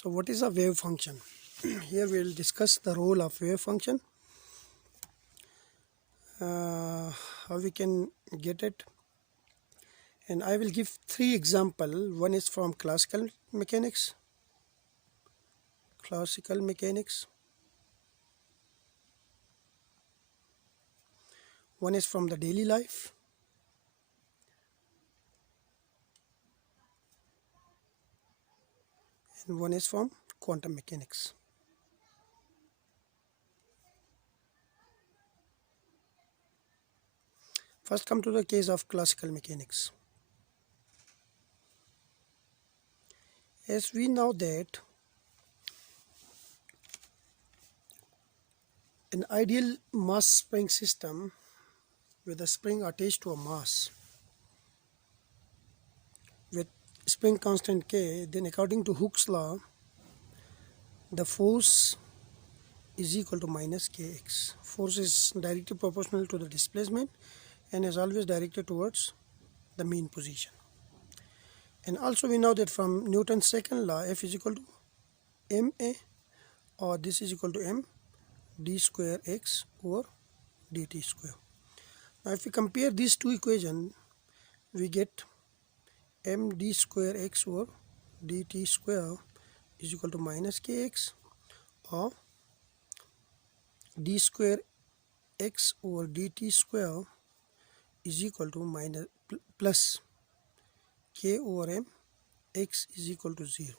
So what is a wave function? Here we will discuss the role of wave function, how we can get it, and I will give three examples. One is from classical mechanics. One is from the daily life, and one is from quantum mechanics. First, come to the case of classical mechanics. As we know that an ideal mass spring system with a spring attached to a mass with spring constant K, then according to Hooke's law, the force is equal to minus Kx. Force is directly proportional to the displacement and is always directed towards the mean position. And also we know that from Newton's second law, F is equal to ma, or this is equal to m d square x over dt square. Now if we compare these two equations, we get m d square x over dt square is equal to minus kx, or d square x over dt square is equal to minus plus k over m x is equal to 0.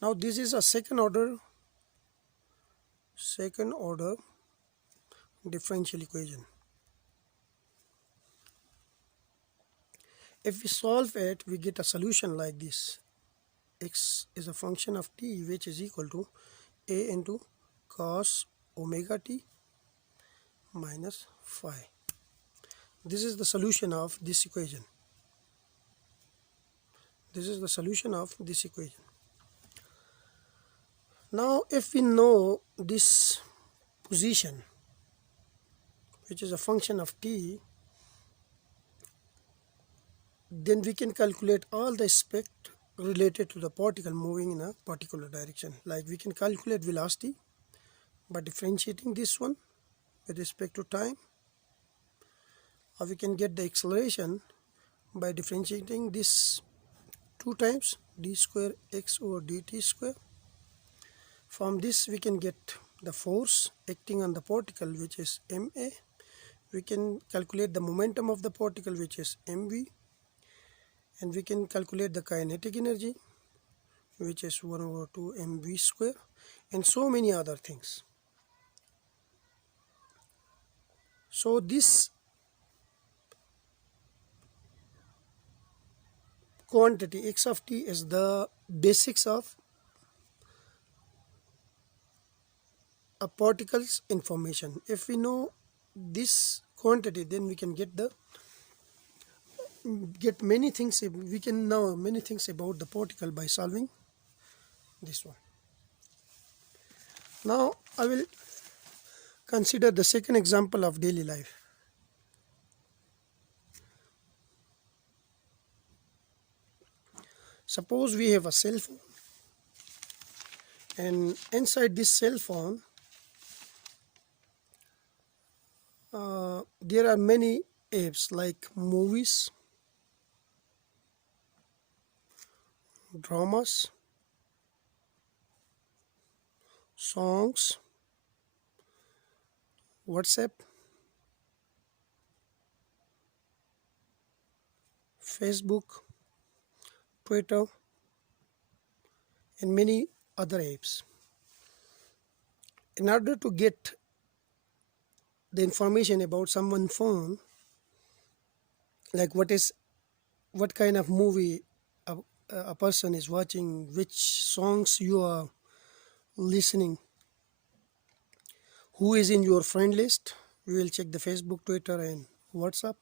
Now this is a second order differential equation. If we solve it, we get a solution like this. X is a function of t, which is equal to a into cos omega t minus phi. This is the solution of this equation. Now if we know this position, which is a function of t, then we can calculate all the aspects related to the particle moving in a particular direction. Like we can calculate velocity by differentiating this one with respect to time, or we can get the acceleration by differentiating this 2 times d square x over dt square. From this we can get the force acting on the particle, which is ma. We can calculate the momentum of the particle, which is mv, and we can calculate the kinetic energy, which is 1 over 2 mv square, and so many other things. So this quantity x of t is the basics of a particle's information. If we know this quantity, then we can get many things. We can know many things about the particle by solving this one. Now I will consider the second example of daily life. Suppose we have a cell phone, and inside this cell phone there are many apps like movies, dramas, songs, WhatsApp, Facebook, Twitter, and many other apps. In order to get the information about someone's phone, like what kind of movie a person is watching, which songs you are listening, who is in your friend list, we will check the Facebook, Twitter, and WhatsApp.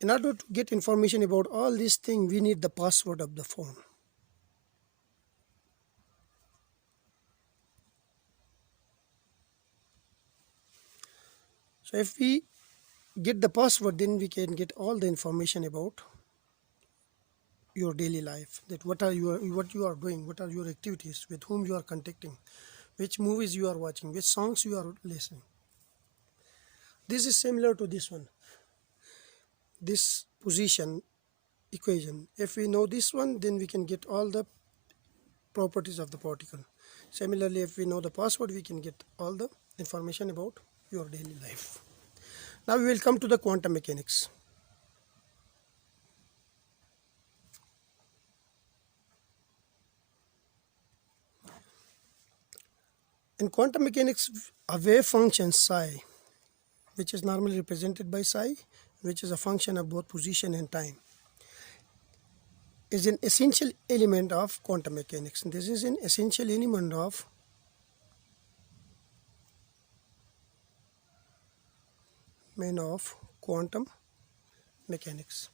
In order to get information about all these things, we need the password of the phone. So if we get the password, then we can get all the information about your daily life, that what you are doing, what are your activities, with whom you are contacting, which movies you are watching, which songs you are listening. This is similar to this one, this position equation. If we know this one, then we can get all the properties of the particle. Similarly, if we know the password, we can get all the information about your daily life. Now we will come to the quantum mechanics. In quantum mechanics, a wave function psi, which is normally represented by psi, which is a function of both position and time, is an essential element of quantum mechanics. This is an essential element of quantum mechanics.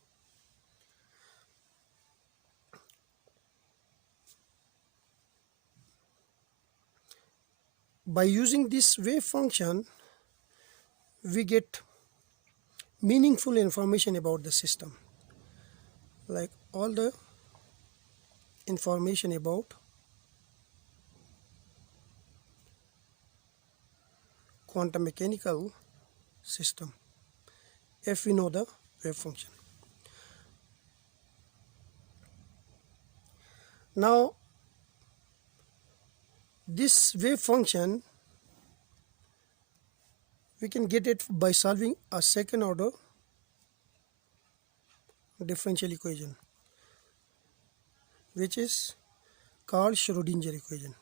By using this wave function, we get meaningful information about the system, like all the information about quantum mechanical system, if we know the wave function. Now, this wave function, we can get it by solving a second order differential equation, which is called Schrodinger equation.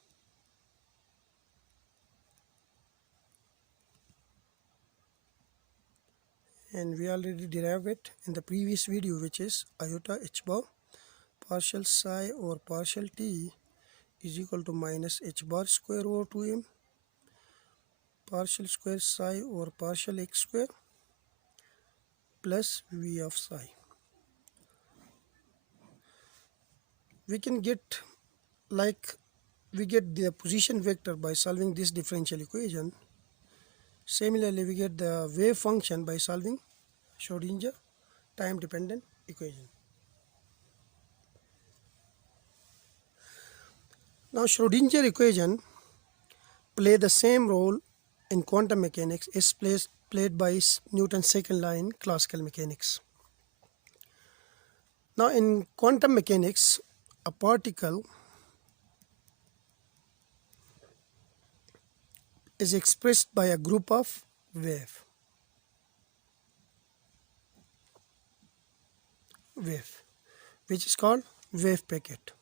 And we already derived it in the previous video, which is iota h bar partial psi over partial t is equal to minus h bar square over 2m partial square psi over partial x square plus v of psi. We can get, like, we get the position vector by solving this differential equation. Similarly, we get the wave function by solving Schrodinger time dependent equation. Now, Schrodinger equation play the same role in quantum mechanics as played by Newton's second law in classical mechanics. Now, in quantum mechanics, a particle is expressed by a group of wave, which is called wave packet.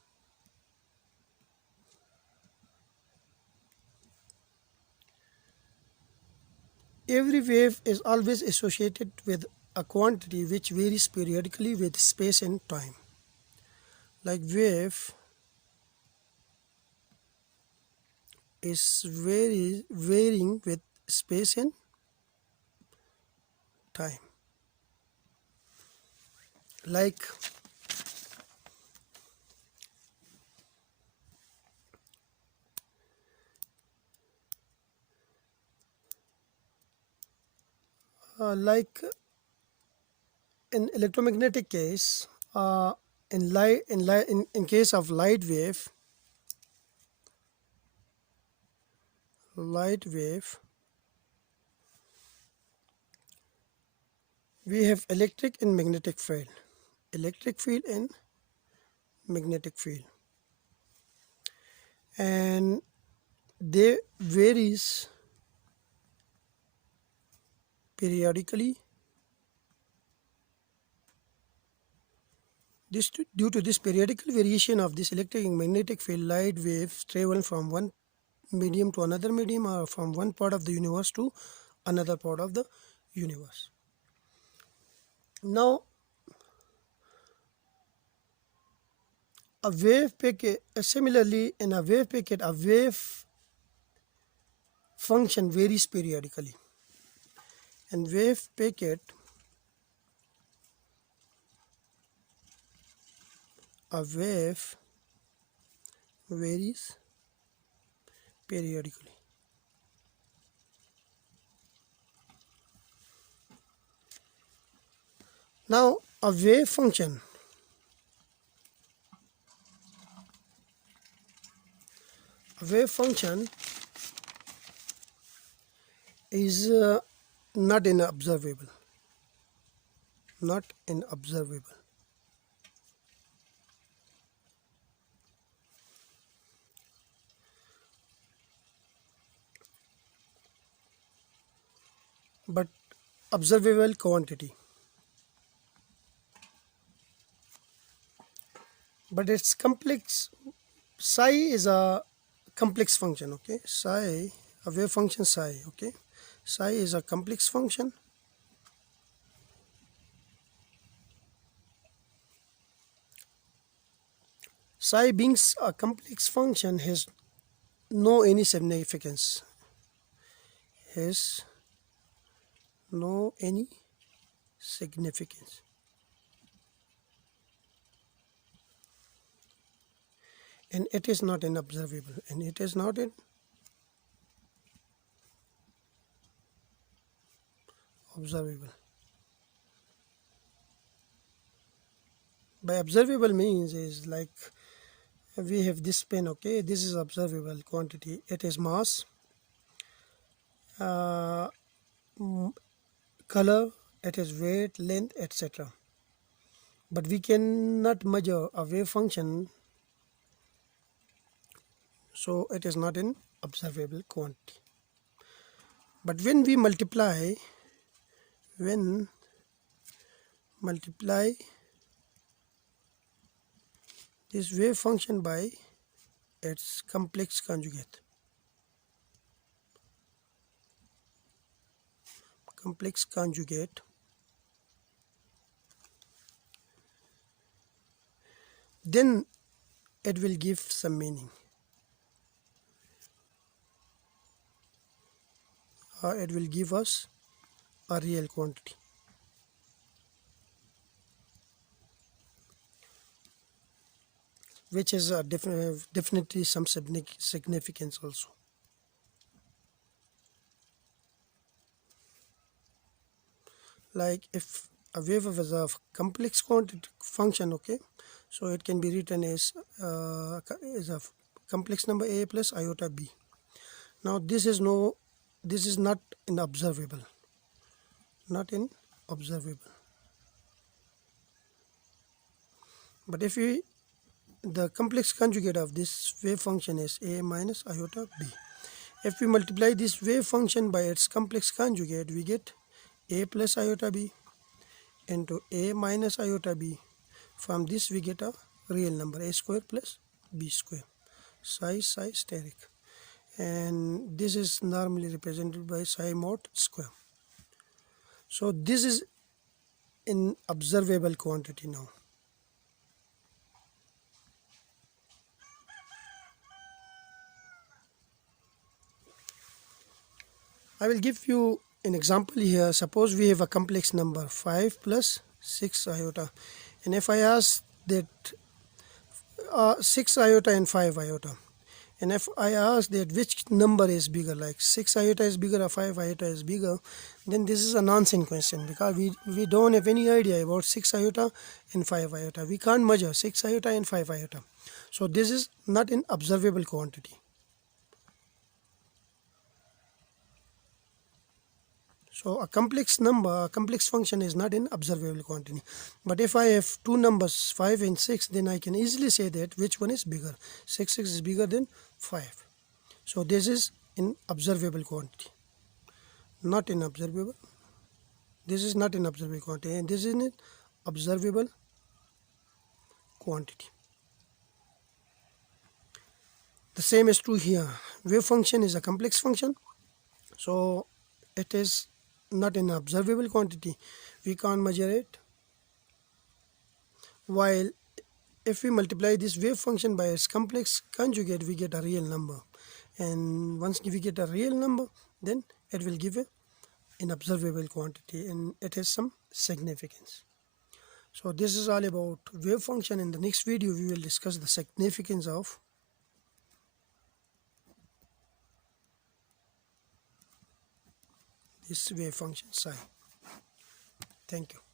Every wave is always associated with a quantity which varies periodically with space and time. Like wave is varying with space and time. Like in electromagnetic case, in case of light wave, we have electric and magnetic field, and magnetic field, and they varies periodically. Due to this periodical variation of this electric and magnetic field, light waves travel from one medium to another medium, or from one part of the universe to another part of the universe. Now, a wave packet, similarly in a wave packet, a wave function varies periodically, and wave packet, a wave varies periodically. Now, a wave function A wave function is not in observable, not in observable. But observable quantity. But it's complex. Psi is a complex function, okay? Psi, a wave function psi, okay? Psi is a complex function. Psi being a complex function has no any significance. Has no any significance. And it is not an observable, and it is not an observable. By observable means is like we have this pen, okay? This is observable quantity. It is mass, color, it is weight, length, etc. But we cannot measure a wave function, so it is not an observable quantity. But when we multiply this wave function by its complex conjugate, then it will give some meaning. It will give us a real quantity. Which is definitely some significance also. Like if a wave is a complex quantity function, okay, so it can be written as a complex number a plus iota b. Now this is not in observable, but if the complex conjugate of this wave function is a minus iota b. If we multiply this wave function by its complex conjugate, we get a plus iota b into a minus iota b. From this we get a real number, a square plus b square, psi steric, and this is normally represented by psi mod square. So this is in observable quantity. Now I will give you an example here. Suppose we have a complex number 5 plus 6 iota, and if I ask that 6 iota and 5 iota, and if I ask that which number is bigger, like 6 iota is bigger or 5 iota is bigger, then this is a nonsense question, because we don't have any idea about 6 iota and 5 iota. We can't measure 6 iota and 5 iota. So this is not an observable quantity. So a complex function is not an observable quantity. But if I have two numbers 5 and 6, then I can easily say that which one is bigger. 6 is bigger than 5. So this is an observable quantity, not an observable. This is not an observable quantity, and this is an observable quantity. The same is true here. Wave function is a complex function, so it is not an observable quantity. We can't measure it. While if we multiply this wave function by its complex conjugate, we get a real number. And once we get a real number, then it will give an observable quantity, and it has some significance. So this is all about wave function. In the next video, we will discuss the significance of this wave function psi. Thank you.